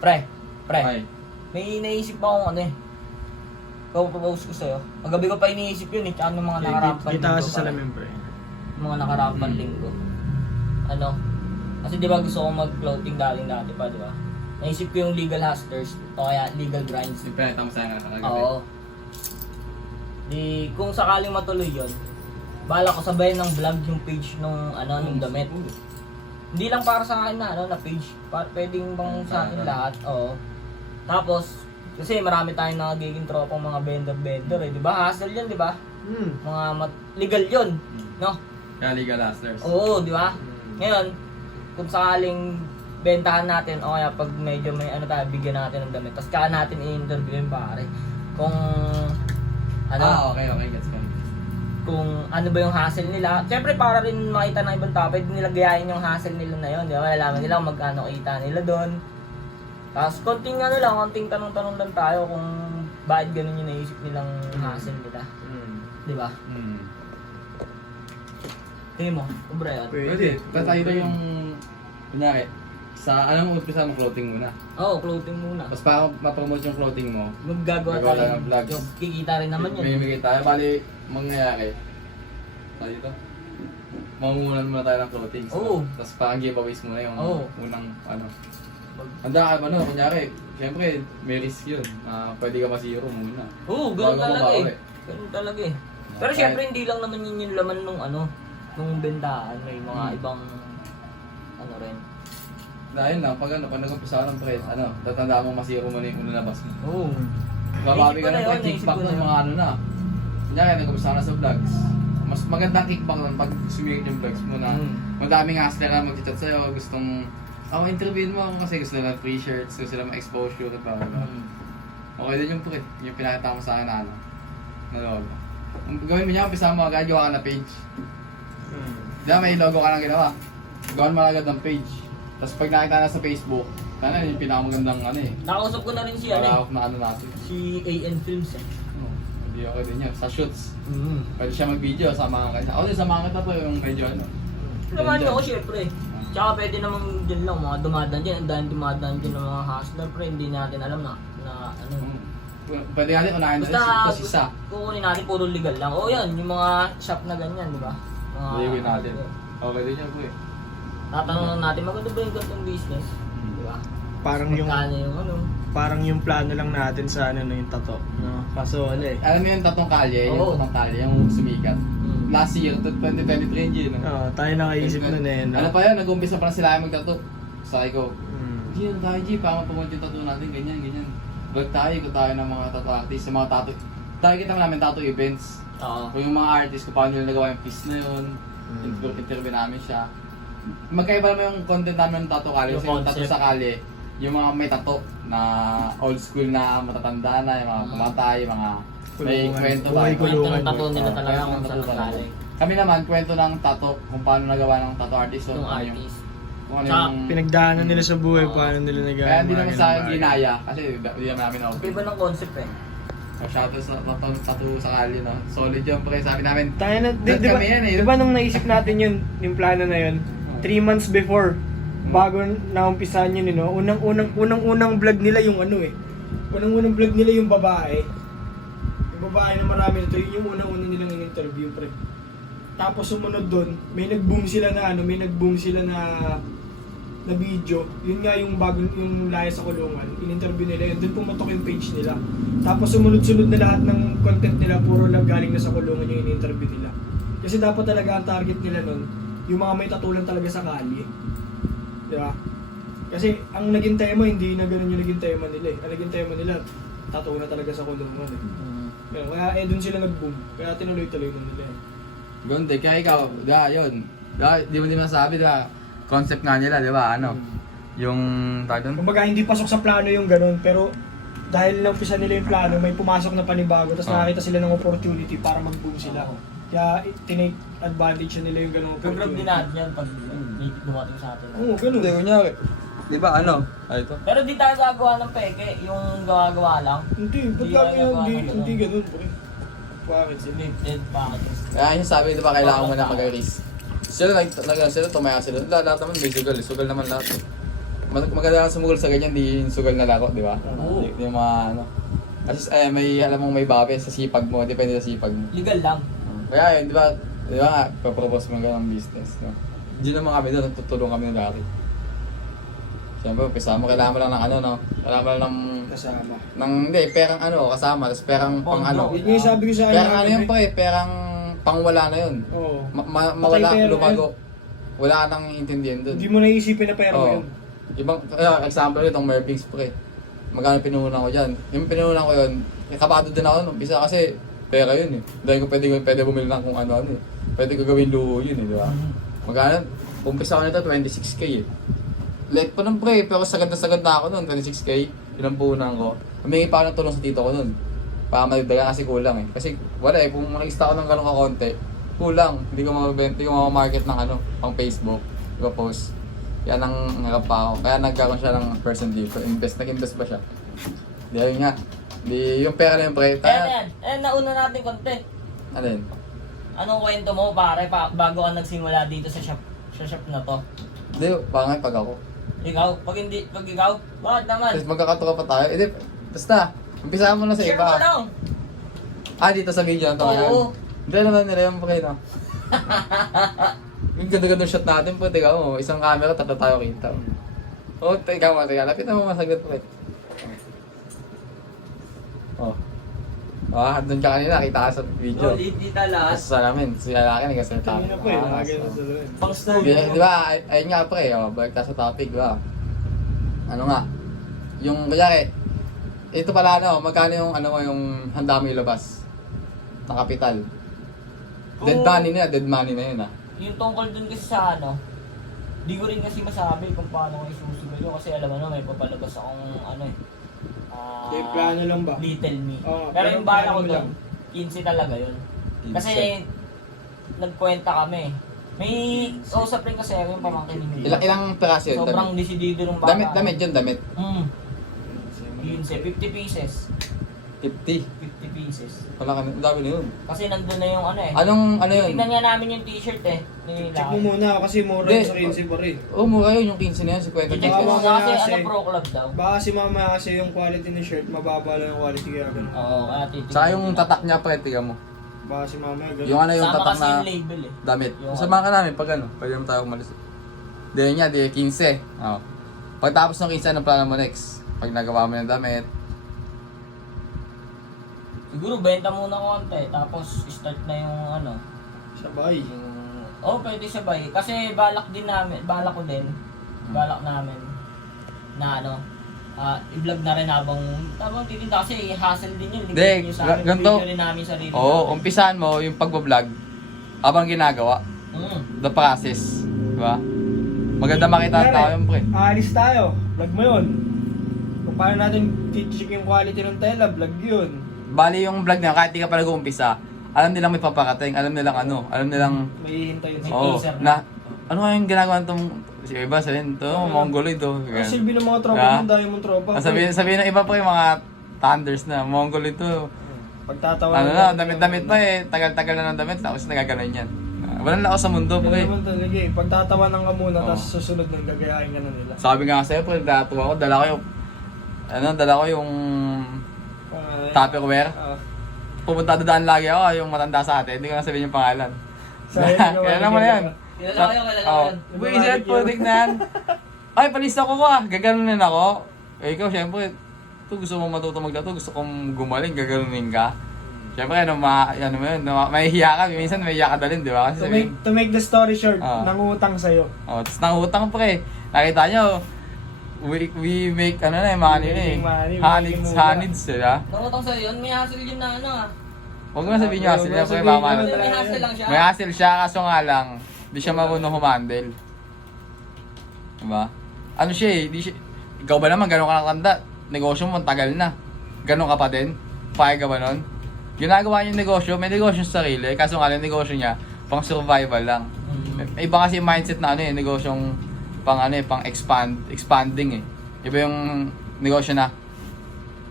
Pre, Ay. may naisip pa akong ano eh. Propose ko sa'yo. Magabi ko pa iniisip yun eh, tsaka nung mga nakarapan Kita ka sa pare. salamin, pre. Yung mga nakarapan linggo. Ano? Kasi di ba gusto ko mag-clothing dati pa, di ba? Naisip ko yung legal hustlers o kaya legal grinds. Pinata mo sa akin nakagabi. Oo. Di, kung sakaling matuloy yon, bala ko sabayan ng vlog yung page nung ano, nung damit. Hindi lang para sa akin na ano, na page. Pwedeng bang sa akin lahat. Oo. Tapos, kasi marami tayong nagiging tropang mga vendor eh, di ba? Hustle yun, di ba? Mga legal yun, no? Kaya legal hustlers. Oo, di ba? Ngayon, kung sakaling bentahan natin o kaya pag medyo may ano tayo, bigyan natin ng damit. Tapos kaya natin i-interview yung pare. Kung ano, Okay, gets ko. kung ano ba yung hassle nila. Siyempre para rin makita ng ibang tao, pwede nila gayahin yung hassle nila na yun. Di ba? Malaman nila kung magkano kita nila doon. Tapos konting ano lang, konting tanong-tanong lang tayo kung bakit ganun yung naisip nilang hassle nila. Di ba? Tingin mo, ubra yun. Pwede. Tatay ba yung... Kunyari, sa anong umpisa mo clothing muna. Oo, clothing muna. Tapos para ma-promote yung clothing mo, Maggagawa Gagawa tayo tayo ng vlogs. job. Kikita rin naman yun. may bigay tayo. Bali, mangyayari. Ano dito? Mamungunan muna tayo ng clothing. Oo. Tapos parang giveaways muna yung Oo. unang ano. Handa ka ano, kunyari, siyempre, may risk yun. Pwede ka masiro muna. Oo, ganun Bago talaga mabawi. eh. Ganun talaga eh. Pero syempre hindi lang naman yun yung laman nung ano, nung bentahan. May mga ibang ano rin. Dahil lang, pag nag-umpisa ka ng press, tatandaan mo masiro mo na yung unang labas mo. Oo. Babawi Naisip ko ka na ng yun, kickback naisip ko ng na mga ano na. Kunyari, nag-umpisa ka na sa vlogs. Mas magandang kickback nun pag sumigit yung vlogs mo na madaming hustler na mag-chat sa'yo, gustong interviewin mo ako kasi gusto nila ng free shirts, gusto nila ma-exposure at blah. Okay din yung pre, yung pinakita mo sa akin na logo. Ang gawin mo niya, umpisa mo agad, gawa ka na page. Diba may logo ka lang ginawa. Gawin mo agad ng page. Tapos pag nakita na sa Facebook, sana yung pinakamagandang ano eh. Nakausap ko na rin si ano eh. Para na ano natin. Si AN Films eh. Hindi okay din yan. Sa shoots. Mm. Pwede siya mag-video, samahan ka niya. Ako din, samahan kita po yung medyo ano. Naman niyo ako syempre. Tsaka pwede namang dyan lang, mga dumadaan dyan. Ang dahil dumadaan dyan ng mga hustler pre. Hindi natin alam na ano. Pwede natin unahin na Basta rin si isa. kukunin natin puro legal lang. Oo yan, yung mga shop na ganyan, di ba? Liwin natin. Okay din yan po eh. Tatanong lang natin, maganda ba yung ganitong business? Di ba? Parang yung Magkano yung ano? parang yung plano lang natin sa ano yung tato, no? Kaso wala eh. Alam mo yung tatong kalye, Oo. yung tatong kalye, yung sumikat. Last year, 2023 yun. Tayo nakaisip nun eh, no? Ano pa yan, nag-umpisa pa lang sila mag-tattoo. Sabi ko, Mm. G, ano tayo G, para mapromote yung tattoo natin, ganyan. Vlog tayo, ikot tayo ng mga tattoo artists, yung mga tattoo. Tayo kita namin tattoo events. Oo. Kung yung mga artists, kung paano nila nagawa yung piece na yun, interview namin siya. Magkaiba naman yung content namin ng tattoo kali. Kasi Yung yung tattoo concept. sa kali, yung mga may tattoo na old school na matatanda na, yung mga pumatay, yung mga may Kulungan. kwento ba? Buhay Kwento kulungan. ng tattoo nila Oo, talaga kwento kung ng saan tattoo talaga. galing. Kami naman, kwento ng tattoo, kung paano nagawa ng tattoo artist. Yung kung ano artist. Kung ano Tsaka, yung... Pinagdaanan nila sa buhay, Oo. paano nila nagawa. Kaya hindi naman mga sa akin ganung bagay. ginaya, kasi hindi naman namin na-open. Iba ng concept eh. Shoutout sa tattoo sa kali, no? Solid yun, pre. Sabi namin, Tayo na, di, Dad di, ba, kami yan eh. di ba nung naisip natin yun, yung plano na yun, 3 months before, bago naumpisahan yun, no? Unang vlog nila yung ano eh. Unang vlog nila yung babae. Yung babae na marami nito, yun yung unang nilang in-interview, pre. Tapos sumunod doon, may nag-boom sila na video. Yun nga yung bago yung Laya sa Kulungan. In-interview nila yun, doon pumatok yung page nila. Tapos sumunod-sunod na lahat ng content nila, puro lang galing na sa kulungan yung in-interview nila. Kasi dapat talaga ang target nila nun, yung mga may tatulan talaga sa kalye. Di ba? Kasi ang naging tema, hindi na ganun yung naging tema nila eh. Ang naging tema nila, tattoo na talaga sa kulungan eh. Pero kaya doon sila nag-boom. Kaya tinuloy-tuloy na nila eh. Gunde, kaya ikaw, yun. Di mo masabi, di ba? Concept nga nila, di ba? Ano? Yung tawag doon? Kumbaga hindi pasok sa plano yung ganun, pero dahil naumpisa nila yung plano, may pumasok na panibago, tapos nakakita sila ng opportunity para mag-boom sila. Kaya tinake advantage na nila yung ganung Gagrab opportunity. din natin yan pag may dumating sa atin. Oo, ganun. Hindi, kunyari. Di ba ano? Ito. Pero di tayo gagawa ng peke, yung gawa-gawa lang. Hindi, ba't Hindi kami tayo hindi, gagawa ng hindi ganun, pre. Bakit sila? Limited package. Kaya yung sabi, di ba, kailangan mo na mag-risk. Sila tumaya sila. Lahat naman may sugal. Sugal naman lahat. maganda lang sumugol sa ganyan, di yung sugal na laro, di ba? Oo. Yung mga ano. Kasi may, alam mong may babe sa sipag mo, depende sa sipag mo. Legal lang. Kaya yun, di ba nga, papropose mo ng business, no? Hindi naman kami doon, tutulong kami ng Larry. Siyempre, umpisa mo, kailangan mo lang ng ano, no? Kailangan mo lang Kasama. hindi, perang ano, kasama, tapos perang pang ano. Yun yung sabi ko sa kanya. Perang ano yun pa perang pangwala na yun. Oo. Mawala, Patay pera lumago. Wala ka nang intindihan doon. Hindi mo naisipin na pera mo Oo. yun. Ibang, example itong Mervings pre. Magkano pinuhunan ko dyan? Yung pinuhunan ko yun, kabado din ako nung umpisa kasi pera yun eh. Dahil ko pwede bumili ng kung ano eh. Pwede ko gawin luho yun eh, di ba? Magkano? Umpisa ko nito 26k eh. Late pa nun pre, pero sagad na ako nun, 26k. Ilang puhunan ko. Humingi pa ako ng tulong sa tito ko nun. Para malagdagan kasi kulang eh. Kasi wala eh, kung nag-stock ako ng ganun kakonti, kulang. Hindi ko mabibenta, hindi ko mamamarket ng ano, pang Facebook. Di ba post? Yan ang harap pa ako. Kaya nagkaroon siya ng person dito. Nag-invest ba siya? Di ayun nga. Di yung pera na yung pre. Nauna natin konti. Ano yun? Anong kwento mo pare bago ka nagsimula dito sa shop na to? Hindi, pangay pag ako. Ikaw, pag ikaw, bakit naman? Tapos magkakatuka pa tayo. Hindi, basta. Umpisahan mo na sa Share iba. mo lang. Dito sa video na to. Oo. Hindi naman nila yung pre, no? Yung ganda-ganda shot natin po, tiga mo. Isang camera, tatlo tayo kita. Oh, tiga mo. Lapit na mo masagot po. Oh. Doon ka kanina, kita ka sa video. Di talas. Tapos sa namin, si lalaki nag-asalita. Kanina po eh, mga ganun sa doon. Pang story. Di ba, ayun nga pre, balik tayo sa topic, di ba? Ano nga, yung kaya ito pala ano, magkano yung ano yung handa mo ilabas na kapital? Dead money na yun ah. Yung tungkol dun kasi sa ano, di ko rin kasi masabi kung paano ko isusugal yun kasi alam mo na may papalabas akong ano eh. May plano lang ba? Little Me. Oo, Pero yung bala ko plano doon, lang. 15 talaga yun. Kasi nagkwenta kami. May kausap rin kasi yung pamangkin ni Milo. Ilang peraso yun? Sobrang desidido ng bata. Damit yun, damit. 15, 50 pieces. 50. 50 pieces. Wala kami, ang dami na yun. Kasi nandun na yung ano eh. Anong, ano yun? Tingnan nga namin yung t-shirt eh. Check mo muna kasi mura Hindi. yun sa 15 pa rin. Mura yun, yung 15 na yun, 50 Check Baka mo pesos. muna kasi kasi- ano pro club daw. Baka si mama kasi yung quality ng shirt, mababa lang yung quality kaya ganun. Oo, kaya titignan. Saka yung tatak niya, pre, tiga mo. Baka si mama ganun. Yung ano yung Sama tatak kasi na yung label eh. damit. Yung Samahan ka namin pag ano, pwede mo tayo umalis. Di niya, di 15. Oh. Pagtapos ng 15, anong plano mo next? Pag nagawa mo yung damit, Siguro benta muna konti, tapos start na yung ano. Sabay. Pwede sabay. Kasi balak ko din, balak namin na ano, i-vlog na rin habang titinda kasi hassle din yun. Hindi, Yung sa amin, ganito. video rin namin sarili. umpisahan mo yung pagbablog habang ginagawa. The process. Diba? Maganda makita ang tao yung pre. Aalis tayo. Vlog mo yun. Kung paano natin check yung quality ng tela, vlog yun. Bali yung vlog na kahit di ka pa nag-uumpisa, alam nilang may paparating, alam nilang May hintay yun. oo, teaser na ano nga yung ginagawa nitong si iba sabihin to, Mongoloid to. Ang silbi ng mga tropa Yeah. mo, dahil mong tropa. Sabihin ng iba pa yung mga thunders na Mongoloid to. Pagtatawa Ano na, damit-damit pa eh, tagal-tagal na ng damit tapos nagagalan yan. Walang lakas sa mundo Yan pre. naman talaga eh. Pagtatawa ng ka muna, Oo. tapos susunod ng gagayahin ka na nila. Sabi nga sa'yo pre, datuwa ko, dala ko yung Tupperware. Pupunta dadaan lagi ako, yung matanda sa atin, hindi ko na sabihin yung pangalan. Kaya naman na yan. Kilala ko yun. Wizard po, tignan. Ay, palista ko gaganunin ako. Eh, ikaw, syempre, gusto mo matuto magdato, gusto kong gumaling, gaganunin ka. Syempre, mahihiya ka, minsan mahihiya ka dalhin, di ba? Kasi To make the story short, nangutang sa'yo. tapos nangutang pre. Nakita nyo, we make yung mga nila eh. Hanids, diba? Nangutang sa'yo yun, may hassle yun na ano ah. Huwag mo sabihin niya, sila pre, mama. May hassle lang siya. May hassle siya, kaso nga lang, di siya marunong humandle. Diba? Ano siya eh, ikaw ba naman, gano'n ka nakatanda? Negosyo mo, tagal na. Gano'n ka pa din? Paya ka ba nun? Ginagawa niya yung negosyo, may negosyo sa sarili, kaso nga lang negosyo niya, pang survival lang. Iba kasi yung mindset na negosyong pang expanding eh. Iba yung negosyo na,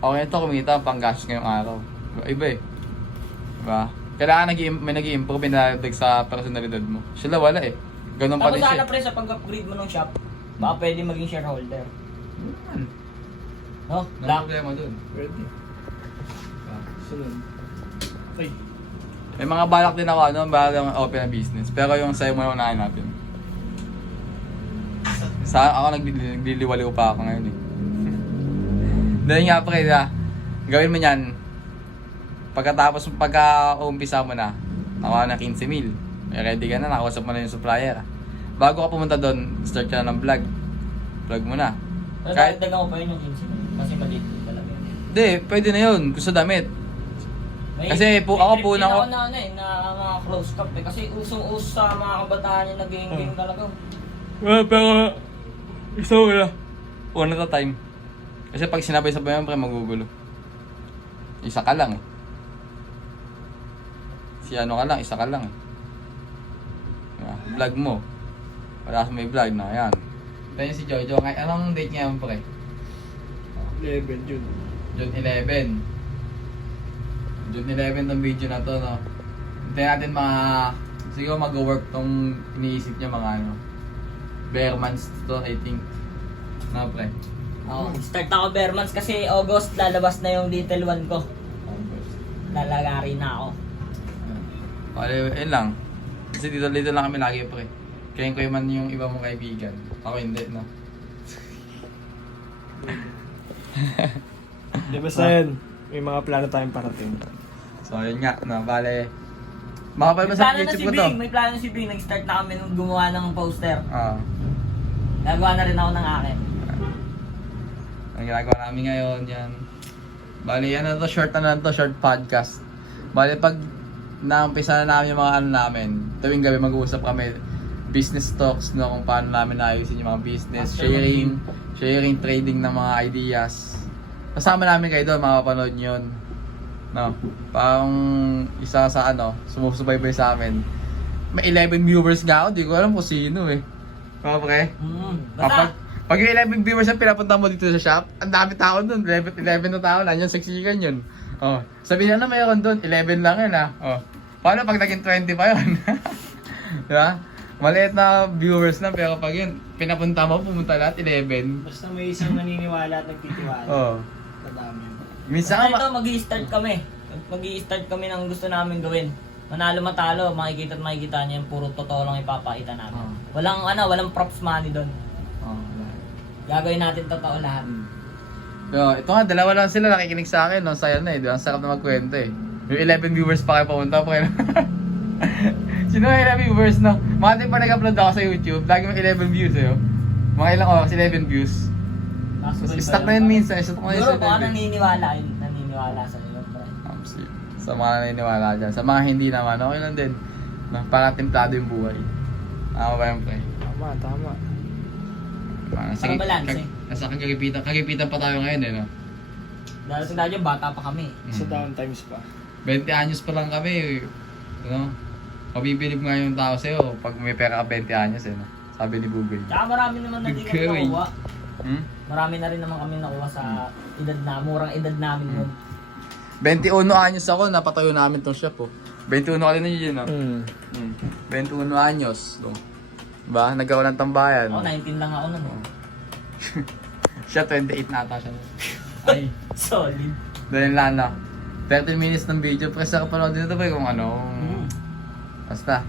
okay ito, kumita, pang gastos ngayong araw. Iba eh. Diba? Kailangan may nag-i-improve, pinadagdag sa personalidad mo. Sila wala eh. Ganun pa Tapos din siya. sana pre sa pag-upgrade mo ng shop, Baka pwede maging shareholder. Yan. No? Walang Black. problema dun. Pwede. Sunod. Okay. May mga balak din ako, balang open na business. Pero yung sa'yo muna unahin natin. Ako nagliliwaliw pa ako ngayon eh. Dahil nga pre, gawin mo yan. Pagka-umpisa mo na, nakuha na 15,000. Ready ka na, nakausap mo na yung supplier. Bago ka pumunta doon, start ka na ng vlog. Vlog mo na. Pero Kahit- dagdagan ko pa yun yung 15 kasi maliit din talaga yun. Hindi, pwede na yun. Gusto damit. May, Kasi po- may ako trip po din na- ako na ano eh, na mga close cup eh. Kasi usong-uso sa mga kabataan yung nag-game talaga. Well, pero gusto ko na. One at a time. Kasi pag sinabay-sabay mo, pre, magugulo. Isa ka lang eh. Si ano ka lang, isa ka lang eh. Vlog mo. Wala sa may vlog na, yan. Then si Jojo, anong date niya pre? 11 yun. June 11. June 11 tong video na to, no? Hintayin natin mga... Siguro mag-work tong iniisip niya mga ano. Bare months to, I think. Na, pre? Start ako bare months kasi August lalabas na yung little one ko. Lalagari na ako. Bale, yun lang. Kasi dito lang kami lagi, pre. Kaya man yung iba mong kaibigan. Ako hindi, no? Di basta yun. May mga plano tayong parating. So, yun nga, no? Bale, makapal mo May sa plano na YouTube si ko to. Bing, may plano si Bing. Nag-start na kami nung gumawa ng poster. Ah. Nagawa na rin ako ng akin. Ang ginagawa namin ngayon, yan. Bali, ano to, short podcast. Bali, pag naumpisa na namin yung mga ano namin, tuwing gabi mag-uusap kami, business talks, no, kung paano namin naayusin yung mga business, sharing, trading ng mga ideas. Kasama namin kayo doon, makapanood nyo yun. No, parang isa sa ano, sumusubaybay sa amin. May 11 viewers nga ako, di ko alam kung sino eh. Okay? Basta, Pag yung 11 viewers na pinapunta mo dito sa shop, ang dami tao doon. 11 na tao, nandiyan seksikan yun. Oh, sabihin na mayroon doon, 11 lang yun ah. Oh. Paano pag naging 20 pa yun? Diba? Maliit na viewers na, pero pag yun, pinapunta mo, pumunta lahat, 11. Basta may isang naniniwala at nagtitiwala. Oh. Kadami. Minsan ito, mag-i-start kami. Mag-i-start kami ng gusto namin gawin. Manalo matalo, makikita at makikita niya yung puro totoo lang ipapakita namin. Walang props money doon. Gagawin natin totoo lahat. Pero ito nga, dalawa lang sila nakikinig sa akin, no? Saya na eh, ang sarap na magkwento eh. Yung 11 viewers pa kayo pumunta pa kayo. Sino yung 11 viewers, no? Mga pa nag-upload ako sa YouTube, lagi may 11 views eh. Mga ilang oras, 11 views. Stuck na yun minsan, stuck na yun Siguro sa baka 11. naniniwala sa iyo, bro. Sa mga naniniwala dyan. Sa mga hindi naman, okay lang din. No? Para templado yung buhay. Tama ba yung pre? Tama. Para balance eh. Nasa kagipitan pa tayo ngayon eh, no? Dahil sa dadyo, bata pa kami. Sa downtimes pa. 20 anyos pa lang kami, no? Mabibilib nga yung tao sa'yo pag may pera ka 20 anyos eh, no? Sabi ni Google. Tsaka marami naman na di kami Bigay. nakuha. Hmm? Na rin naman kami nakuha sa murang edad namin nun. 21 anyos ako, napatayo namin tong shop, oh. 21 ka din yun, no? 21 anyos, no? Diba? Nagkaroon ng tambayan. Ako, 19 lang ako nun. Siya, 28 na ata siya. Ay. Solid. Dahil lang na. 13 minutes ng video, press na kapanood din ito ba kung ano. Basta.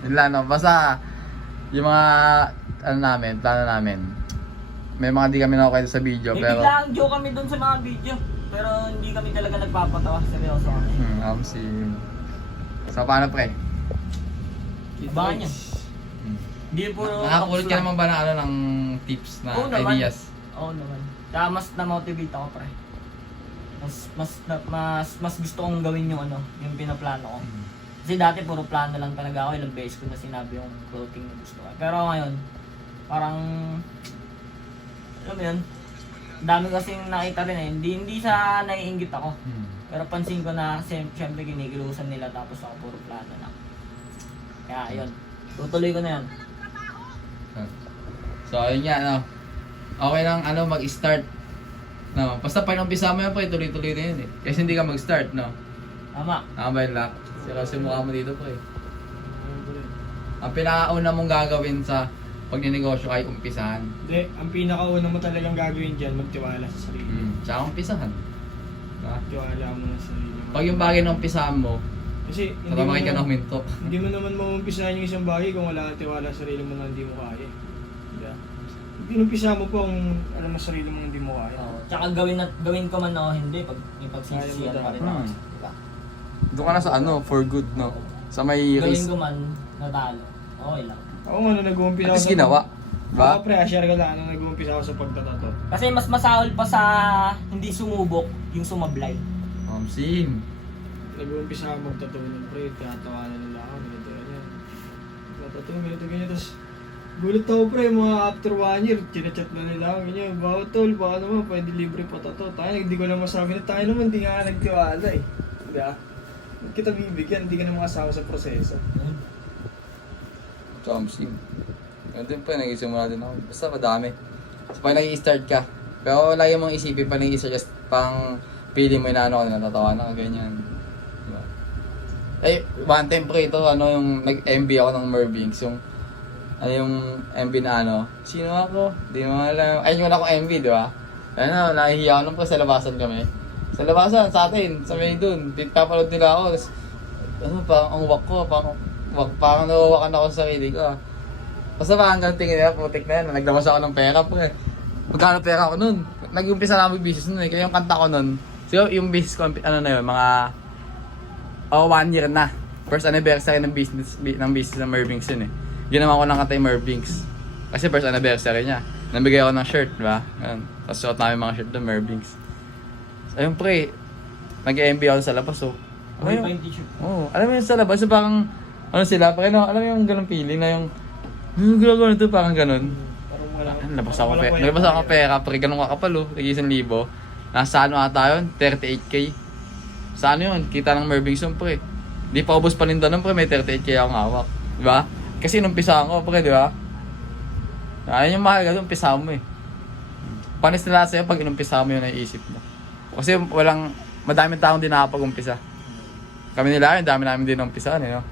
Yun lang, no? Basta, yung mga, plano namin. May mga di kami nakukwento sa video, May pero... biglang joke kami dun sa mga video. Pero hindi kami talaga nagpapatawa. Seryoso kami. So, paano pre? Abangan nyo. Hindi puro... Nakakulot ka naman ba na ng tips na Oo naman. ideas? Oo naman. Kaya mas na-motivate ako, pre. Mas gusto kong gawin yung yung pinaplano ko. Kasi dati puro plano lang talaga ako. Ilang beses ko na sinabi yung clothing na gusto ko. Pero ngayon, parang... Alam mo yun? Dami kasing nakita rin eh. Hindi sa naiinggit ako. Pero pansin ko na siyempre kinikilusan nila tapos ako puro plano lang. Kaya yun. Tutuloy ko na yun. So, ayun nga, no? Okay lang, mag-start. No, basta pag umpisa mo yan po, tuloy-tuloy na yun eh. Kasi hindi ka mag-start, no? Tama. Tama ba yun, Lak? Kasi mukha mo dito po eh. Ang pinakauna mong gagawin sa pag ninegosyo ay umpisahan. Hindi, ang pinakauna mo talagang gagawin dyan, magtiwala sa sarili. Tsaka umpisahan. Diba? Tiwala mo na sa sarili mo. Pag yung bagay na umpisahan mo, Kasi natamakay ka na huminto. hindi mo naman maumpisahan yung isang bagay kung wala kang tiwala sa sarili mo na hindi mo kaya. Diba? Inumpisa mo po kung alam mo sa sarili mo na hindi mo kaya. Oo. Tsaka gawin ko man o hindi, pag may pagsisisihan pa rin ako. Diba? Doon ka na sa ano, for good, no? Sa may Gawin risk. ko man, natalo. Okay lang. Ako nga, nung nag-uumpisa At least ginawa. Diba? Ako pre, share ka lang nung nag-uumpisa ako sa pagtatato. Kasi mas masahol pa sa hindi sumubok, yung sumablay. Same. Nag-uumpisa ako magtato ng pre, tinatawanan nila ako, ganito ganyan. Magtato, ganito ganyan, tapos gulat ako pre, mga after 1 year, chinachat na nila ako, ganyan, baka tol, baka naman, pwede libre pa tato. Tayo, hindi ko lang masabi na tayo naman, hindi nga nagtiwala eh. Diba? Ba't kita bibigyan, hindi ka na makasama sa proseso. Same. Ganun din pa, nag-isimula din ako. Basta madami. So, pag nag-i-start ka, pero lagi mong isipin pa nag-i-start ka, pang pili mo inaano ka na, natatawa na ka, ganyan. Diba? Eh, one time pre, ito, ano, yung nag-MB ako ng Mervings, yung ano yung MB na ano, sino ako? Di mo alam. Ay, yun ako MB, di ba? Ano, nahihiya ako nung sa labasan kami. Sa labasan, sa atin, sa may dun. Papanood nila ako. Tapos, ano, parang ang wak ko, parang nawawakan ako sa sarili ko. Basta parang ganun tingin nila, putik na yan. Nagdamas ako ng pera po eh. Magkano pera ko nun? Nag-umpisa na mag-business nun eh. Kaya yung kanta ko nun, so yung business ko, ano na yun, mga 1 year na. First anniversary ng business ng Mervings yun eh. Ginawa ko ng kanta yung Mervings. Kasi first anniversary niya. Nabigay ako ng shirt, diba? Ganun. Tapos suot namin mga shirt ng Mervings. So, ayun pre, nag-MB ako sa labas oh. Okay pa yung t-shirt. Oo, alam mo yun sa labas, so parang, ano sila, parang, alam mo yung ganun feeling na yung, ginagawa na ito, parang ganun. Parang wala. Nalabas ako pera, pre, ganun kakapal oh, nag-1,000. Nasa ano ata yun, 38k. Sa ano yun, kita ng Mervings yun, pre. Di pa ubos paninda nun, pre, may 38k akong hawak. Diba? Kasi inumpisahan ko, pre, diba? Ayun yung mahalaga, umpisahan mo eh. Panis na lahat sa'yo pag inumpisahan mo yun na iisip mo. Kasi madaming taong din nakapag-umpisa. Kami nila, dami namin din umpisahan eh, no?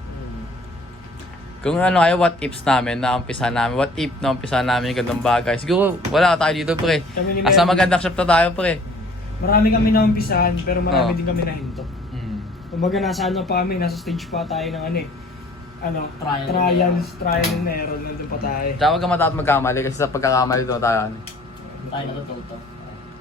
Kung ano kayo, what ifs namin, na-umpisahan namin, what if na-umpisahan namin yung gandang bagay. Siguro, wala tayo dito, pre. Asa magandang shop na tayo, pre. Marami kami naumpisahan, pero marami din kami nahinto. Mm. Kumbaga nasa ano pa kami, nasa stage pa tayo ng ano eh. Trial and error, nandun pa tayo. Tsaka huwag ka mataot magkamali kasi sa pagkakamali doon tayo. Tayo natututo.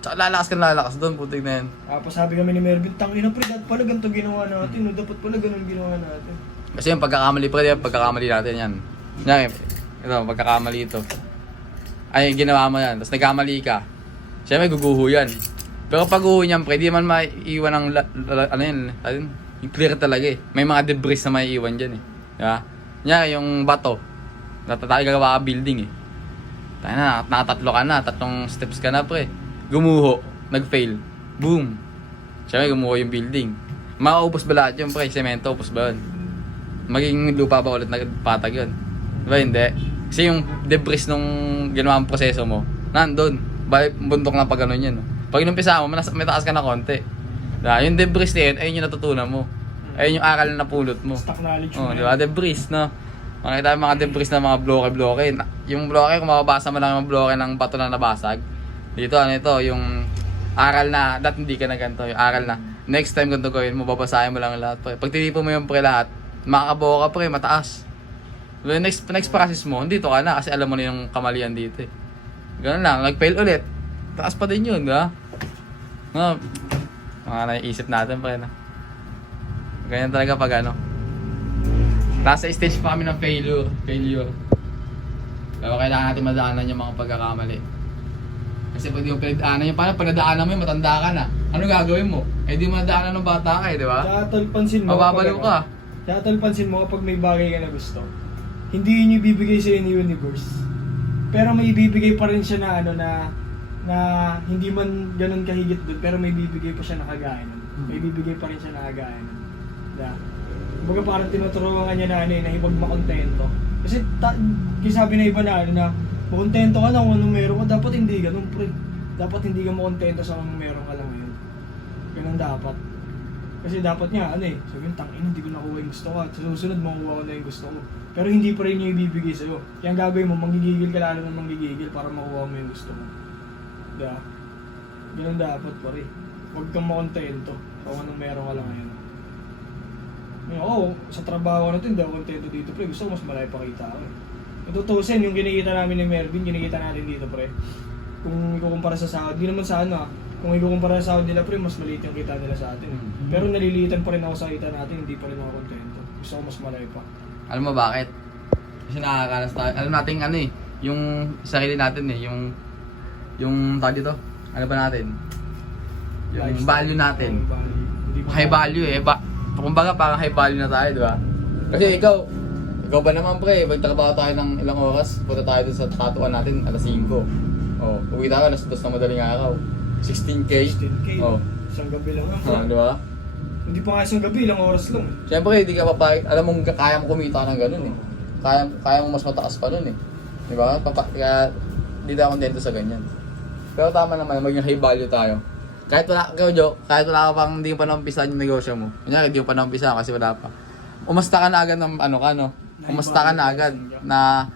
Tsaka lalakas doon, putik na yan. Tapos sabi kami ni Mervin, tangina pre, dapat pala ganito ginawa natin, no? Dapat pala ganun ginawa natin. Kasi yung pagkakamali pa rin, pagkakamali natin yan. Yan, ito, pagkakamali ito. Ay, ginawa mo yan, tapos nagkamali ka. Siyempre, guguho yan. Pero pag guho niyan, pre, di man maiiwan ng, ano yan, yung clear talaga eh. May mga debris na maiiwan dyan eh. Diba? Yan, yung bato. Tayo gagawa ka building eh. Tayo na, nakatatlo ka na, 3 steps ka na pre. Gumuho, nag-fail. Boom. Siyempre, gumuho yung building. Mauupos ba lahat yun pre? Semento, upos ba yun? Maging lupa ba ulit nagpatag yun? Diba hindi? Kasi yung debris nung ginawang proseso mo, nandun. Balik bundok na pag ganun yun. Pag inumpisa mo, may taas ka na konti. Diba? Yung debris na yun, ayun yung natutunan mo. Ayun yung aral na napulot mo. Stock knowledge Oh, mo. diba? Debris, no? Makita yung mga debris na mga bloke-bloke. Yung bloke, kung makabasa mo lang yung bloke ng bato na nabasag. Dito, ano ito, yung aral na, hindi ka na ganito, yung aral na. Next time ganito gawin mo, babasahin mo lang lahat. Pre. Pag tinipon mo yung pre lahat, makakabawa ka pre, mataas. So, next process mo, dito ka na kasi alam mo na yung kamalian dito eh. Ganun lang, nag-fail ulit. Taas pa din yun, diba? No, mga naiisip natin pre na. Ganyan talaga pag ano. Nasa stage pa kami ng failure. Pero kailangan natin madaanan yung mga pagkakamali. Kasi pag di mo pinagdaanan yung paano, pag nadaanan mo yung matanda ka na, ano gagawin mo? Eh di mo nadaanan ng bata ka eh, di ba? Kaya tol, pansin mo. Mababaliw ka. Kaya tol, pansin mo kapag may bagay ka na gusto, hindi yun yung ibibigay sa'yo ni universe. Pero may ibibigay pa rin siya na ano na hindi man ganun kahigit doon, pero may bibigay pa siya na kagaya nun. May bibigay pa rin siya na kagaya nun. Diba? Kumbaga parang tinuturuan niya na ano na huwag makontento. Kasi sabi na iba na ano na makontento ka na kung anong meron ka, dapat hindi ganun pre. Dapat hindi ka makontento sa kung meron ka lang ngayon. Ganun dapat. Kasi dapat nga, ano eh, sabihin, tangin, hindi ko nakuha yung gusto ko. At sa susunod, makuha ko na yung gusto ko. Pero hindi pa rin yung ibibigay sa'yo. Kaya ang gagawin mo, manggigigil ka lalo ng manggigigil para makuha mo yung gusto mo. Diba? Ganun dapat, pare. Huwag kang makontento kung anong meron ka lang ngayon. Oo, sa trabaho natin, hindi ako kontento dito, pre. Gusto ko mas malay pakita ako eh. Kung tutusin, yung kinikita namin ni Mervin, kinikita natin dito, pre. Kung ikukumpara sa sahod, di naman sa ano ah. Kung ikukumpara sa sahod nila, pre, mas maliit yung kita nila sa atin eh. Pero naliliitan pa rin ako sa kita natin, hindi pa rin ako kontento. Gusto ko mas malay pa. Alam mo bakit? Kasi nakakalas tayo. Alam natin ano eh, yung sarili natin eh, yung tawag dito, ano ba natin? Yung Lifestyle. value natin. Yung value. Hindi pa High value eh. Kumbaga parang high value na tayo, di ba? Kasi ikaw ba naman pre, magtrabaho tayo ng ilang oras, punta tayo dun sa tatuan natin, alas 5. Oh, uwi tayo alas 2 na madaling araw. 16K. 16K. Oh. Isang gabi lang yan. Di ba? Hindi pa nga isang gabi, ilang oras lang. Siyempre, hindi ka papayag. Alam mong kaya mo kumita ng ganun eh. Kaya mo mas mataas pa nun eh. Di ba? Kaya hindi tayo kontento sa ganyan. Pero tama naman, maging high value tayo. Kahit wala ka pang hindi pa naumpisan yung negosyo mo. Kunyari, hindi mo pa naumpisan kasi wala pa. Umasta ka na agad ng ano ka, no? Umasta ka na agad na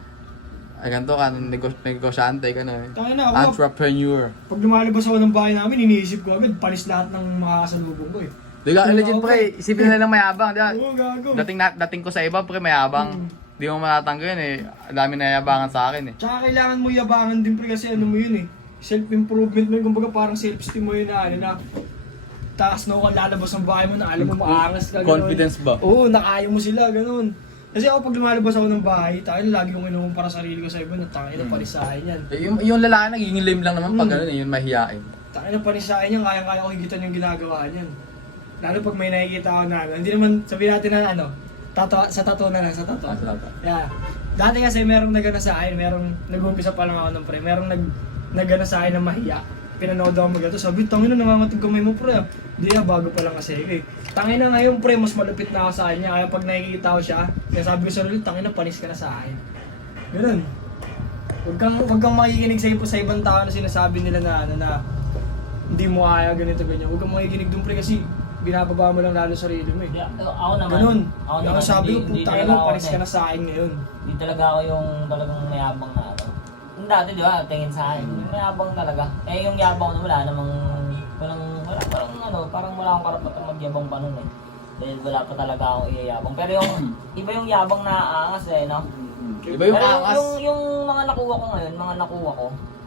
ay ganito ka, negosyante ka na eh. Tanga na ako. Entrepreneur. Pag lumalabas ako ng bahay namin, iniisip ko agad, panis lahat ng makakasalubong ko eh. Di ka, legit pre, isipin na lang mayabang. Di ba? Oo, gago. Dating ko sa iba pre, mayabang. Di mo matatanggo yun eh. Ang dami nayabangan sa akin eh. Tsaka kailangan mo yabangan din pre kasi ano mo yun eh. Self-improvement mo yun, kumbaga parang self-esteem mo yun na ano na takas na ako lalabas ng bahay mo na alam mo maangas ka ganun. Confidence ba? Oo, nakaya mo sila ganun. Kasi ako pag lumalabas ako ng bahay, tayo lagi kong inukumpara sarili ko sa iba na tangin na panisahin yan. Eh, yung lalaki nagiging lame lang naman pag gano'n eh, yung mahihain. Tangin na panisahin yan, kaya-kaya ko higitan yung ginagawa niyan. Lalo pag may nakikita ako na, hindi naman sabihin natin na ano, sa tato na lang, sa tato. Salamat. Yeah. Dati kasi merong nagana sa akin, merong nag-umpisa pa lang ako ng pre, merong nagana sa akin ng mahiya. Pinanood ako magato, sabi, tangin na nangangatog kamay mo pre. Hindi bago pa lang kasi eh. Tangin na ngayon pre, mas malupit na ako sa kanya. Kaya pag nakikita ko siya, kaya sabi ko sa ulit, tangin na panis ka na sa akin. Ganun. Huwag kang makikinig sa ibang tao na sinasabi nila na ano na hindi mo kaya ganito ganyan. Huwag kang makikinig dun pre kasi binababa mo lang lalo sarili mo eh. Ako naman. Ganun. Ako Kaya naman. sabi ko, hindi putangin talaga mo, ako panis ka na sa akin ngayon. Hindi talaga ako yung talagang mayabang na ano. Yung dati di ba, tingin sa akin, yung mayabang talaga. Eh yung yabang na wala namang, parang wala akong karapatan magyabang pa nun eh. Dahil wala pa talaga akong iyayabang. Pero yung, iba yung yabang na aangas eh, no? Iba yung Pero angas. yung mga nakuha ko ngayon,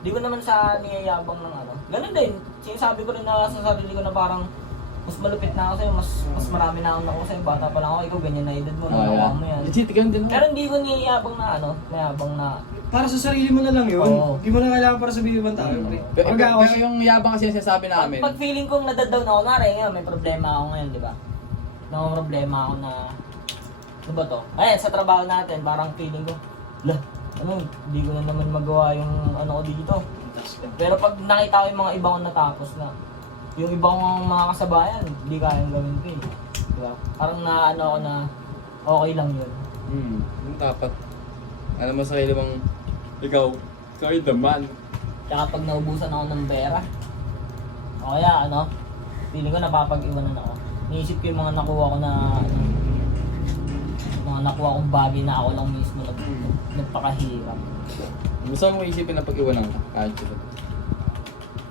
di ko naman sa niyayabang ng ano. Ganun din, sinasabi ko rin na sa sarili ko na parang, mas malupit na ako sa'yo, mas marami na akong nakuha sa'yo, bata pa lang ako, ikaw ganyan na edad mo, nagawa mo yan. Legit, ganun din ako. Pero hindi ko niyayabang na ano, mayabang na, Para sa sarili mo na lang yun. Oo. Hindi mo na kailangan para sa ibang tao. pre. Pero Pag ako, yung yabang kasi sinasabi namin. pag feeling kong nadadown ako, nari nga, may problema ako ngayon, di ba? May problema ako na, ano ba to? Ayan, sa trabaho natin, parang feeling ko, hindi ko na naman magawa yung ano ko dito. Pero pag nakita ko yung mga ibang natapos na, yung ibang mga kasabayan, hindi kayang gawin ko eh. Diba? Parang na ano ako na okay lang yun. Yung dapat. Alam mo sa sarili mong, ikaw the man. Tsaka pag naubusan ako ng pera, o kaya ano, feeling ko napapag-iwanan ako. Niisip ko yung mga nakuha ko na, ano, mga nakuha kong bagay na ako lang mismo nagpakahirap. Gusto mo isipin na pag-iwanan ka, kahit ito.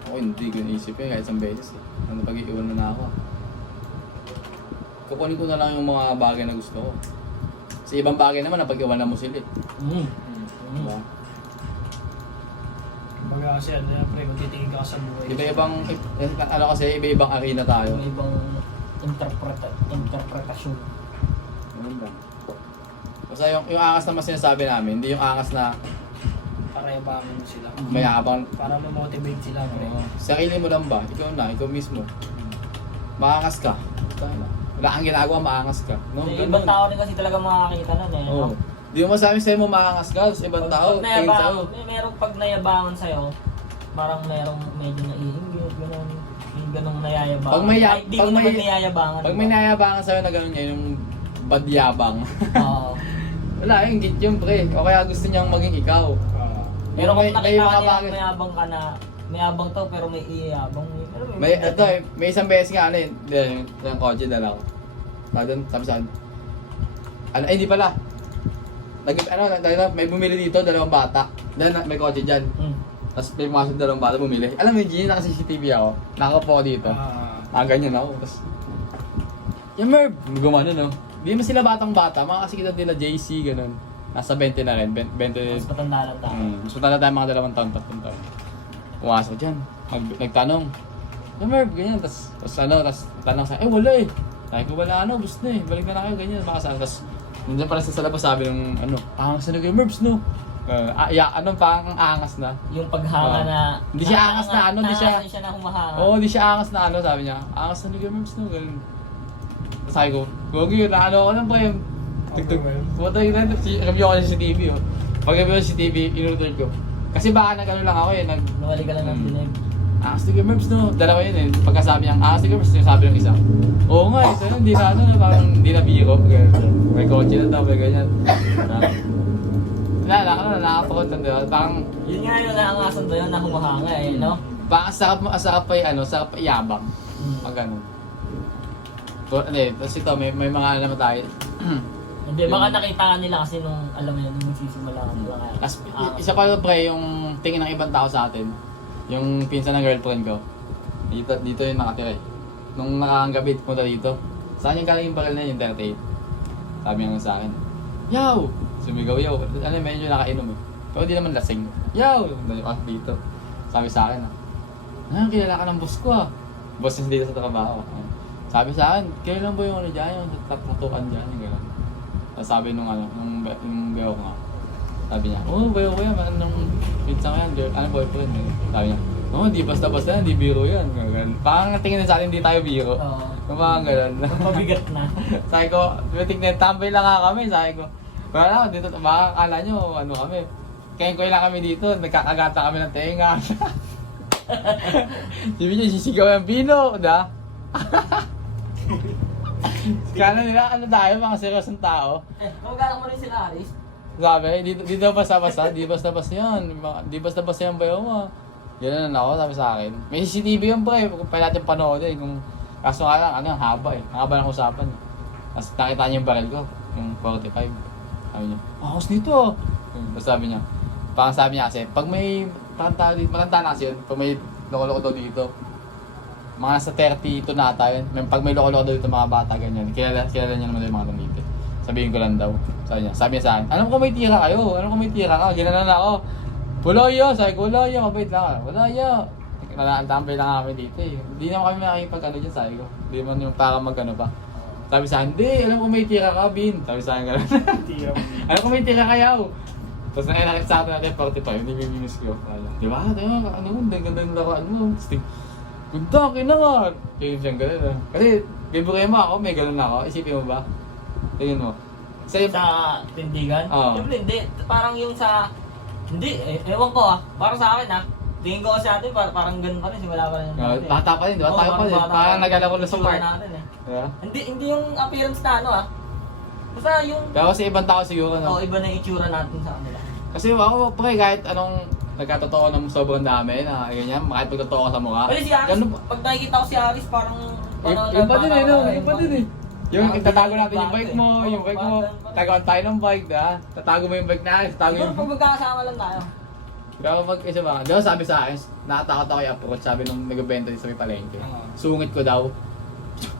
Ako hindi ko naisipin kahit isang beses eh. Ano pag-iwan mo na ako. Kukunin ko na lang yung mga bagay na gusto ko. Sa ibang bagay naman, napag-iwanan mo sila eh. Diba? Baga kasi ano yan, pre, magtitingin ka sa buhay. Iba-ibang, ano kasi, iba-ibang arena tayo. Yung ibang interpretasyon. Ganun ba? Basta yung angas naman sinasabi namin, hindi yung angas na Para yabangan mo sila. mayabang. Para ma-motivate sila, pre. Sarili mo lang ba? Ikaw mismo. Maangas ka. Wala kang ginagawa, maangas ka. No, Yung ibang tao rin kasi talaga makakita nun eh. Oo. No? Di mo masabi sa'yo mo maangas ka, sa ibang tao, Pag tingin sa'yo. merong pag nayabangan sa'yo, parang merong medyo naiinggit, gano'n. Yung ganong nayayabangan. Pag may- Ay, di ko pag naman may- nayayabangan. Pag may nayabangan sa'yo na gano'n niya, yung badyabang. Oo. Wala, yung git yun pre. O kaya gusto niyang maging ikaw. Pero kung may nakita mga ka niya bagay. mayabang ka na may abang to pero may iabang. Ano, May isang beses nga, yung kotse dala ko. Sabi saan? Hindi pala. May bumili dito, dalawang bata. May kotse dyan. Tapos may mga dalawang bata bumili. Alam mo yung Gini, naka-CCTV ako. Nakakapo ako dito. Ganyan ako. Tapos, yung Merv, gumano no. Di naman sila batang-bata, mga kasikita nila JC, ganun. Nasa 20 na rin, 20. Mas matanda lang tayo. Mas matanda tayo mga 2 taon, 3 taon. Pumasok dyan, nagtanong. Yung Merv, ganyan. Tapos tanong sa wala eh. Sabi ko, wala bus na eh. Balik na kayo, ganyan. Baka saan. Tapos, nandiyan pala sa labas sabi ng angas na yung Mervs, no? Parang angas na. Yung paghanga na... Hindi siya angas na hindi siya... Hindi siya na humahanga. Oo, hindi siya angas na sabi niya. Angas na yung Mervs, no? Ganun. Tapos sabi ko, gogi yun, ko lang pa yung... Tugtog. Pumatay na, review ko sa CCTV, oh. Pag-review ko sa CCTV, inutuloy ko. Kasi baka lang ako eh, Nawali ka lang ng dinig. Angas na yung Mervs, no? Dalawa yun eh. Pagkasabi niya, angas na yung Mervs, sabi ng isa. Oo nga, ito hindi na parang hindi na biro. May kotse na daw, may ganyan. Nakakapagod doon. Parang... Yun nga yung naangasan doon yun na humahanga eh, no? Parang sarap pa sarap pa iyabang. Pag ganun. Tapos ito, may mga alam tayo. Hindi, baka nakita nga nila kasi nung, alam mo yun, nung nagsisimula ka nila. Tapos isa pa pre, yung tingin ng ibang tao sa atin. Yung pinsan ng girlfriend ko. Dito yung nakatira eh. Nung nakakagabi, punta dito. Saan yung galing yung baril na yung 38? Sabi nga sa akin, Yaw! Sumigaw yaw. Medyo nakainom eh. Pero di naman lasing. Yaw! Nalipat dito. Sabi sa akin kilala ka ng boss ko Boss niya dito sa trabaho. Sabi sa akin, kailan ba yung dyan? Yung tatukan dyan. Yung gano'n. Tapos sabi nung bayo ko nga. Sabi niya, bayo ko yan. Nung pizza ko yan. Boyfriend? Sabi niya, di basta-basta yan. Di biro yan. Parang tingin na sa atin, di tayo biro. Parang gano'n. Mabigat na. Sabi ko, tingnan, tambay lang nga kami. Sabi ko, wala dito, baka akala nyo, kami. Kaya lang kami dito, nagkakagata kami ng tenga. Sabi niya, sisigaw yung Bino, da? Kala nila, tayo, mga seryosong tao. Kamagala mo rin sila, Aris? Sabi, di daw basta-basta, di basta-basta yan. Di basta-basta yan bayo mo. Gano'n ako, sabi sa akin. May CCTV yan pre, kung pwede natin panoodin. Kaso nga lang, ang haba eh. Ang haba ng usapan. Tapos nakita niya yung baril ko, yung 45. Sabi niya, ahos nito. Tapos sabi niya, parang sabi niya kasi, pag may matanda na kasi yun, pag may loko-loko daw dito, mga nasa 32 na ata yun, pag may loko-loko daw dito mga bata ganyan, kilala niya naman yung mga nandito. Sabihin ko lang daw, sabi niya sa akin, alam ko may tira kayo, ginanan ako. Wala sabi ko, wala mabait lang ako. Wala tambay lang kami dito eh. Hindi naman kami makikipag dyan, sabi ko. Hindi naman yung para pa. Sabi sa akin, hindi, alam ko may tira ka, Bin. Sabi sa akin gano'n. Alam ko may tira kayaw. Tapos nakilakit sa atin natin 45, hindi miminis ko. Di ba? Ganda yung laruan mo. Ganda, kinangan. Tingin siyang gano'n. Kasi, bibigay mo ako, may gano'n ako. Isipin mo ba? Tingin mo. Sa tindigan? Oo. Hindi. Parang yung sa... Hindi, ewan ko Parang sa akin tingin ko kasi natin parang ganun pa rin, simula pa rin natin. Bata pa rin, di ba? Tayo pa rin. Parang naglalaro na sa park. Yeah. Hindi yung appearance na Basta yung... Pero kasi ibang tao siguro, no? Oo, iba na yung itsura natin sa kanila. Kasi ako, pre, kahit anong nagkatotoo ng sobrang dami na ganyan, kahit magtotoo ka sa mukha. Kasi si Aris, pag nakikita ko si Aris, parang... Yung pa din eh, no? Yung pa din eh. Yung tatago natin yung bike mo, tagawan tayo ng bike, da? Tatago mo yung bike na Aris, tatago yung... Siguro pag magkakasama lang tayo. Pero isa ba, di ba sabi sa akin, nakatakot ako yung approach, sabi nung nagbenta din sa may palengke. Sungit ko daw.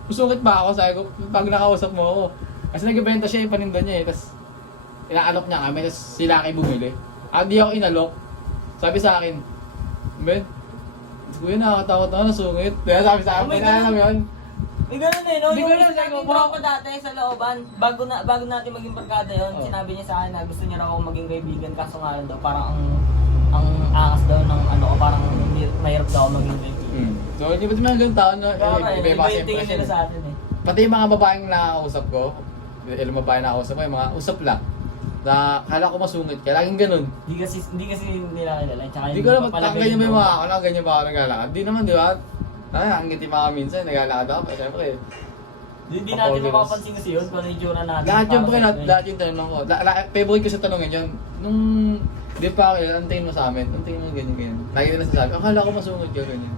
Sungit ba ako? Sabi ko, pag nakausap mo ako. Kasi nagbenta siya yung paninda niya eh, tapos inaalok niya kami, tapos sila kayo bumili. Di ako inalok. Sabi sa akin, Ben, kuya nakakatakot ako na sungit. Kaya sabi sa akin, alam mo yun? May ganun eh, no? Hindi ko Yung alam, isa nating tropa dati sa looban, bago natin maging barkada yun, sinabi niya sa akin na gusto niya raw akong maging kaibigan, kaso nga lang daw, parang ang angas daw ng parang mahirap daw ako maging kaibigan. So, hindi ba mga ganun tao na Iba yung tingin nila sa atin eh. Pati yung mga babaeng nakakausap ko, ilang babaeng nakakausap ko, yung mga usap lang, na kala ko masungit ka, laging ganun. Hindi kasi nila kilala, tsaka Hindi ko naman, ganyan ba yung mga ako lang, ganyan ba ako naglalakad? Hindi naman, di ba? Ang ngiti mga minsan, naglalakad ako, pero syempre. Hindi natin mapapansin kasi yun, kung ano yung itsura natin. Lahat yung tanong ko. Favorite ko sa tanongin yun, nung Di pa kayo, ang tingin mo sa amin, ang tingin mo ganyan. Lagi nila sasabi, akala ko masungod ka ganyan.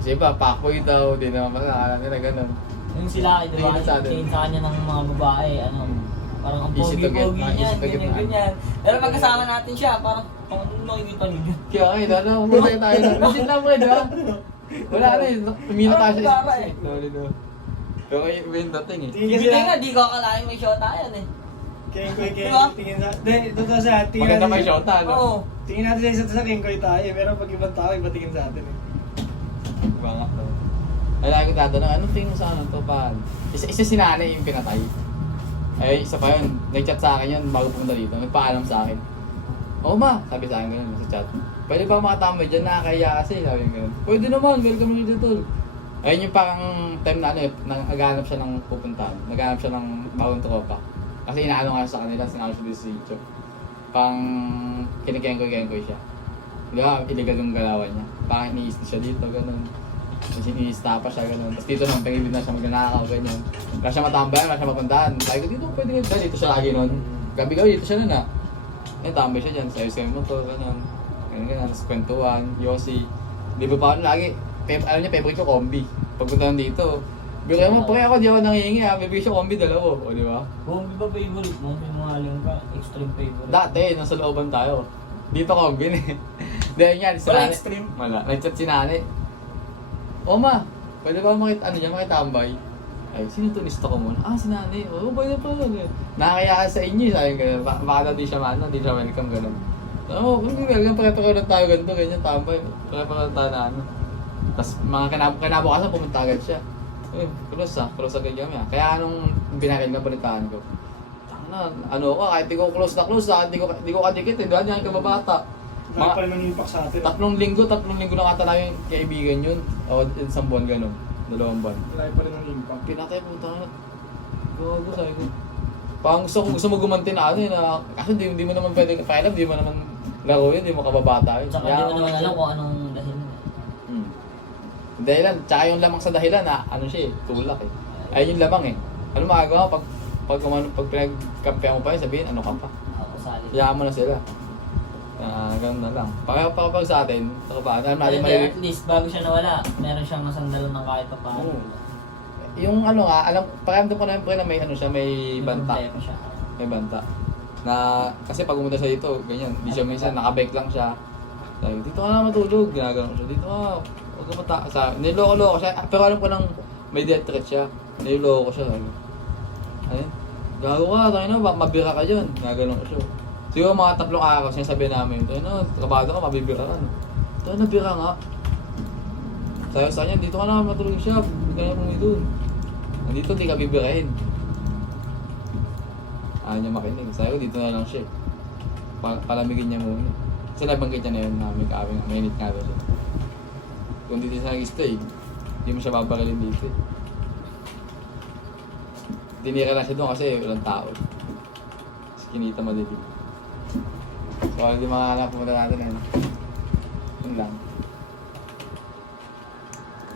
Kasi pa, pakoy daw, di naman makakala nila ganun. Yung sila, di ba, Tingin sa atin. tingin sa kanya ng mga babae, ano, parang ang Easy to get, pogi-pogi niyan, easy to get na. ganyan. Pero pag kasama natin siya, parang, ano nakikita niyo? Kaya kayo, ano, muna tayo na. Legit lang mo di ba? Wala na eh, tumila tayo siya. Wala eh. Sorry no. Pero kayo, yung dating eh. Tingin kasi Ibigay nga, di ko akalain may shota yan eh. Kengkoy, Diba? tingin sa... Totoo sa tingin Maganda natin- may shota, no? Oo. Tingin natin sa isa't isa kengkoy tayo, pero pag ibang tao, iba tingin sa atin eh. Diba nga daw. Ay, lagi ko tatanong, anong tingin mo sa ano to, paan? Isa si nanay yung pinatay. Ay, isa pa yun. Nag-chat sa akin yun bago pumunta dito. Nagpaalam sa akin. Oo ma, sabi sa akin ganun sa chat. Pwede ba makatambay dyan? Nakakaya kasi, sabi yung ganun. Pwede naman, welcome dito tol. Ayun yung parang time na ano eh, naghanap siya ng pupuntahan. Naghanap siya ng bagong tropa. Kasi inaano nga sa kanila, sinalo siya dito sa sitio. Pang kinikengkoy-kengkoy siya. Di ba, illegal yung galawan niya. Parang iniisip siya dito, ganun. Kasi iniistapa siya, ganun. Tapos dito naman, pangibig na siya magnanakaw, ganyan. Wala siya matambayan, wala siya mapuntahan. Sabi ko, dito pwede nga dito siya lagi nun. Gabi-gabi, dito siya nun ah. Ngayon, tambay siya dyan, sayos kayo mo to, ganun. Ganun, tapos kwentuhan, Yossi. Di ba pa ako lagi, alam niya, favorite ko, kombi. Pagpunta dito, bigay mo, pare ako, di ako nangihingi ah, bibigay siya kombi, dalawa, o di ba? Kung di ba favorite mo, sinungaling ka, extreme favorite. Dati, nasa looban tayo. Dito kombi eh. Dahil nga, si Wala Nani. extreme? Wala, nag-chat si Nani. O ma, pwede ba makitambay? Ay, sino to? Nista ko muna. Ah, si Nani. Oo, pwede pa lang eh. Nakakaya sa inyo, sabi ko, baka daw di siya maano, di siya welcome, gano'n. Oo, welcome, pare-pare lang tayo ganito, ganyan, tambay. Pare-pare lang tayo na ano. Tapos mga kinabukasan, pumunta agad siya. Eh, close agad kami ah. Kaya anong binakil nga balitaan ko. Ano ko, kahit di ko close di ko kadikit eh, dahil yan kababata. Marami pa naman yung impact sa atin. 3 linggo lang ata namin kaibigan yun. O, isang buwan ganun. 2 buwan. Marami pa rin yung impact. Pinatay po tayo. Gago, sabi ko. Parang gusto mo gumanti na ano yun na, kasi di mo naman pwede ka-file up, di mo naman laro yun, di mo kababata yun. Tsaka di mo naman alam kung anong dahilan. Dahilan, tsaka yung lamang sa dahilan na, ano siya eh, tulak eh. Ayun yung lamang eh. Ano magagawa pag pinagkampihan mo pa yun, sabihin, ano ka pa? Ako sali. Hayaan mo na sila. Ganun na lang. Pag sa atin, saka pa, alam natin At least, bago siya nawala, meron siyang nasandalan ng kahit pa paano. Oo. Yung ano nga, pakiramdam ko na yung pre na may ano siya, may banta. May siya. May banta. Na, kasi pag pumunta siya dito, ganyan, di siya minsan, nakabike lang siya. Sabi, dito ka na matulog, ginagano siya, dito ka, huwag ka mata. Niloko-loko siya, pero alam ko lang, may death threat siya. Niloko ko siya, sabi. Ayun, gago ka, tayo na, mabira ka dyan, ginagano ko siya. Siguro mga 3 araw, sinasabi namin, tayo na, kabado ka, mabibira ka. Tayo na, bira nga. Sabi sa kanya, dito ka na, matulog siya, hindi ka na pumili doon. Nandito, di ka bibirahin. Ayaw niya makinig. Sabi ko, dito na lang siya. Palamigin niya muna. Kasi nabanggit niya na yun na may kawing, mainit nga daw siya. Kung dito siya nag-stay, hindi mo siya babarilin dito eh. Tinira lang siya doon kasi walang tao. Kasi kinita madilim. So, hindi makahanap pumunta natin eh. Yun lang.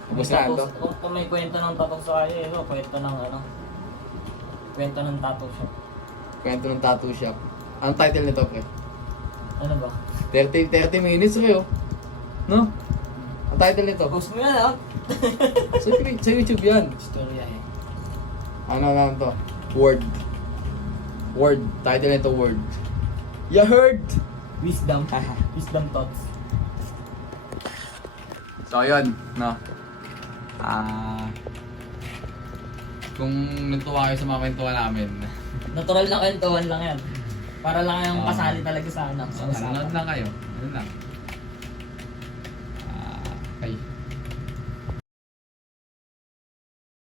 Ubus na ito. Kung may kwento ng tattoo sa kanya, kwento ng ano. Kwento ng tattoo shop. Kwento ng tattoo shop. Anong title nito, pre? Ano ba? 30 minutes, pre, oh. No? Ang title nito? Post mo yan, ah. Sa YouTube yan. Storya eh. Ano to? Word. Title nito, Word. You heard? Wisdom. Wisdom thoughts. So, yun, no? Kung natuwa kayo sa mga kwentuhan namin, Natural na kwentuhan lang yan. Para lang yung kasali talaga sa ano. nanonood lang kayo. Ano lang.